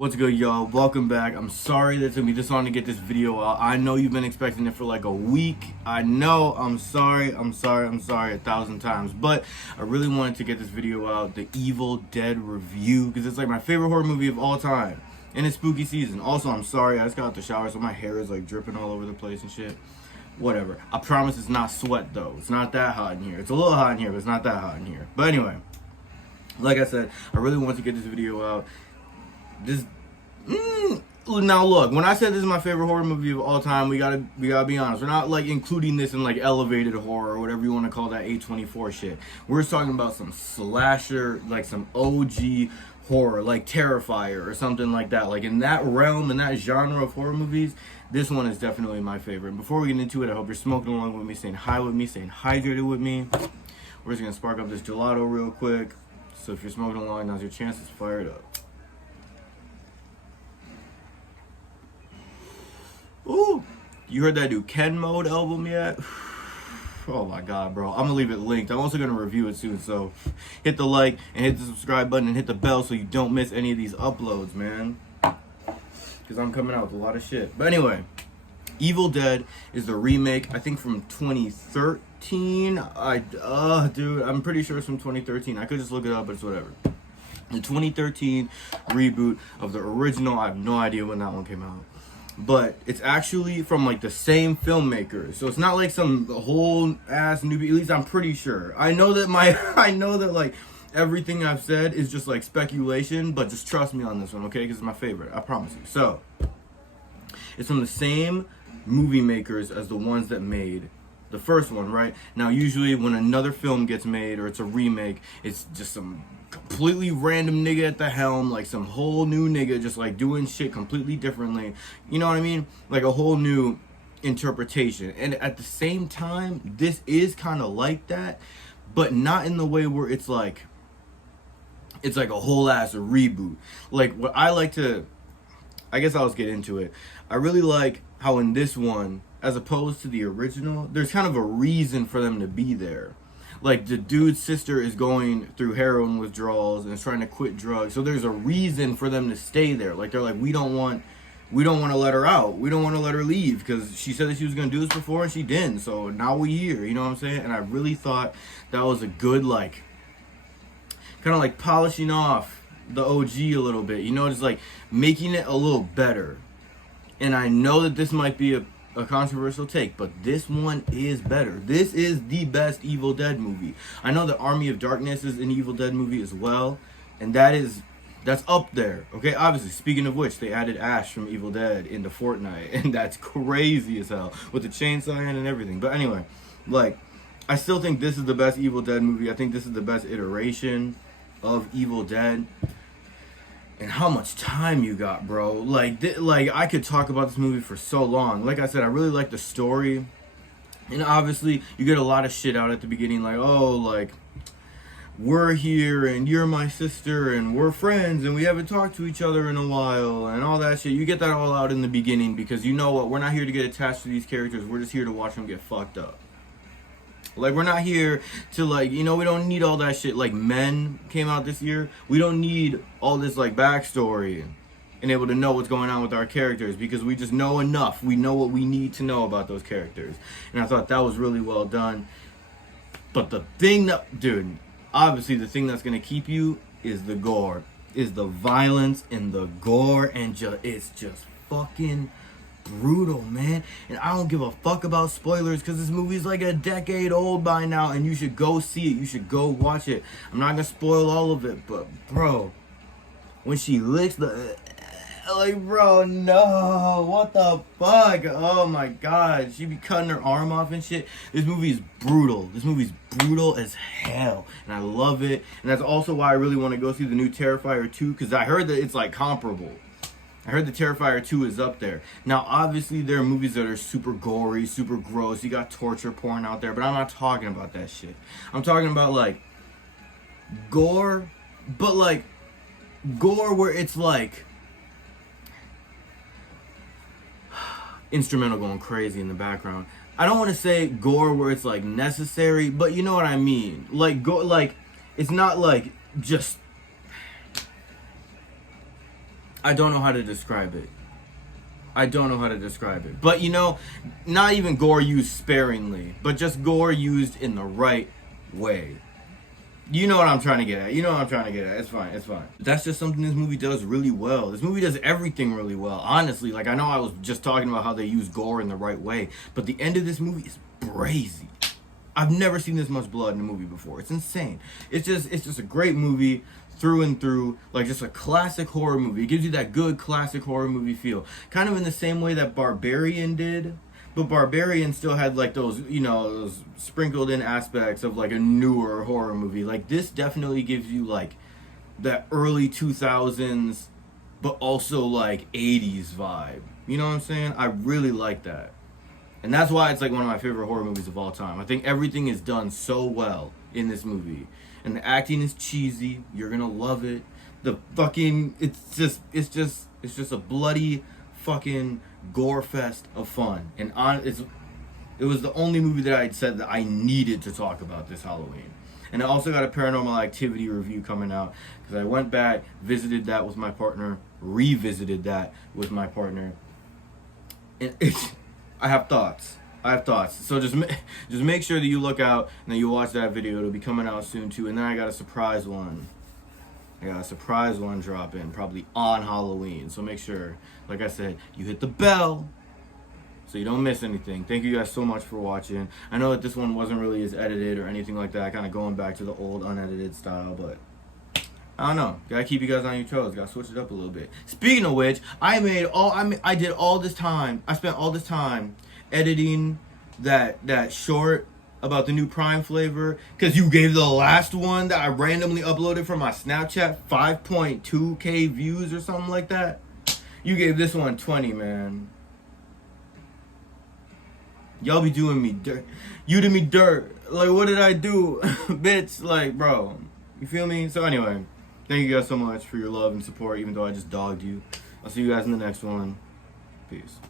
What's good, y'all? Welcome back. I'm sorry that it took me this long to get this video out. I know you've been expecting it for like a week. I know. I'm sorry 1,000 times. But I really wanted to get this video out, the Evil Dead review, because it's like my favorite horror movie of all time. And it's spooky season. Also, I'm sorry, I just got out the shower, so my hair is like dripping all over the place and shit. Whatever. I promise it's not sweat, though. It's not that hot in here. It's a little hot in here, but it's not that hot in here. But anyway, like I said, I really wanted to get this video out. Now look, when I said this is my favorite horror movie of all time, we gotta be honest. We're not like including this in like elevated horror or whatever you want to call that A24 shit. We're just talking about some slasher, like some OG horror, like Terrifier or something like that. Like in that realm, in that genre of horror movies, this one is definitely my favorite. And before we get into it, I hope you're smoking along with me, saying hi with me, staying hydrated with me. We're just gonna spark up this gelato real quick. So if you're smoking along, now's your chance to fire it up. Ooh, you heard that new Ken Mode album yet? Oh my god, bro. I'm gonna leave it linked. I'm also gonna review it soon, so hit the like and hit the subscribe button and hit the bell so you don't miss any of these uploads, man. Because I'm coming out with a lot of shit. But anyway, Evil Dead is the remake, I think from 2013. Dude, I'm pretty sure it's from 2013. I could just look it up, but it's whatever. The 2013 reboot of the original. I have no idea when that one came out. But it's actually from like the same filmmakers, so it's not like some whole ass newbie. At least I'm pretty sure. I know that like everything I've said is just like speculation, but just trust me on this one, okay? Because it's my favorite. I promise you. So it's from the same movie makers as the ones that made the first one, right? Now, usually when another film gets made or it's a remake, it's just some completely random nigga at the helm, like some whole new nigga just like doing shit completely differently. You know what I mean? Like a whole new interpretation. And at the same time, this is kind of like that, but not in the way where it's like a whole ass reboot. Like what I like to, I guess I'll just get into it. I really like how in this one, as opposed to the original, there's kind of a reason for them to be there. Like the dude's sister is going through heroin withdrawals and is trying to quit drugs, so there's a reason for them to stay there. Like they're like, we don't want to let her out, we don't want to let her leave because she said that she was gonna do this before and she didn't. So now we here, you know what I'm saying? And I really thought that was a good like, kind of like polishing off the OG a little bit, you know, just like making it a little better. And I know that this might be a controversial take, but this one is better. This is the best Evil Dead movie. I know that Army of Darkness is an Evil Dead movie as well, and that's up there. Okay, obviously, speaking of which, they added Ash from Evil Dead into Fortnite, and that's crazy as hell with the chainsaw hand and everything. But anyway, like, I still think this is the best Evil Dead movie. I think this is the best iteration of Evil Dead. And how much time you got, bro? Like I could talk about this movie for so long. Like I said, I really like the story. And obviously, you get a lot of shit out at the beginning. Like, oh, like, we're here and you're my sister and we're friends and we haven't talked to each other in a while and all that shit. You get that all out in the beginning because you know what? We're not here to get attached to these characters. We're just here to watch them get fucked up. Like, we're not here to, like, you know, we don't need all that shit. Like, Men came out this year. We don't need all this, like, backstory and able to know what's going on with our characters because we just know enough. We know what we need to know about those characters. And I thought that was really well done. But the thing that, dude, obviously the thing that's going to keep you is the gore. Is the violence and the gore and it's just fucking brutal, man. And I don't give a fuck about spoilers because this movie's like a decade old by now and you should go see it. You should go watch it. I'm not gonna spoil all of it, but bro, when she licks the like, bro, no, what the fuck? Oh my god, she be cutting her arm off and shit. This movie's brutal. This movie's brutal as hell, and I love it. And that's also why I really want to go see the new Terrifier 2 because I heard that it's like comparable. I heard the Terrifier 2 is up there. Now, obviously, there are movies that are super gory, super gross. You got torture porn out there, but I'm not talking about that shit. I'm talking about, like, gore, but, like, gore where it's, like, instrumental going crazy in the background. I don't want to say gore where it's, like, necessary, but you know what I mean. Like, it's not, like, just I don't know how to describe it. I don't know how to describe it. But you know, not even gore used sparingly, but just gore used in the right way. You know what I'm trying to get at. You know what I'm trying to get at. It's fine. It's fine. That's just something this movie does really well. This movie does everything really well. Honestly, like I know I was just talking about how they use gore in the right way, but the end of this movie is brazy. I've never seen this much blood in a movie before. It's insane. It's just a great movie through and through, like just a classic horror movie. It gives you that good classic horror movie feel. Kind of in the same way that Barbarian did. But Barbarian still had like those, you know, those sprinkled in aspects of like a newer horror movie. Like this definitely gives you like that early 2000s, but also like 80s vibe. You know what I'm saying? I really like that. And that's why it's like one of my favorite horror movies of all time. I think everything is done so well in this movie. And the acting is cheesy. You're gonna love it. The fucking it's just a bloody fucking gore fest of fun. And it was the only movie that I'd said that I needed to talk about this Halloween. And I also got a Paranormal Activity review coming out because I went back, visited that with my partner, revisited that with my partner. And I have thoughts. So just make sure that you look out and that you watch that video. It'll be coming out soon too. And then I got a surprise one. Dropping probably on Halloween. So make sure, like I said, you hit the bell so you don't miss anything. Thank you guys so much for watching. I know that this one wasn't really as edited or anything like that. Kind of going back to the old unedited style, but I don't know. Gotta keep you guys on your toes. Gotta switch it up a little bit. Speaking of which, I spent all this time editing that short about the new Prime flavor because you gave the last one that I randomly uploaded from my Snapchat 5.2k views or something like that. You gave this one 20, man. Y'all be doing me dirt. You did me dirt. Like, what did I do? Bitch, like, bro. You feel me? So anyway, thank you guys so much for your love and support, even though I just dogged you. I'll see you guys in the next one. Peace.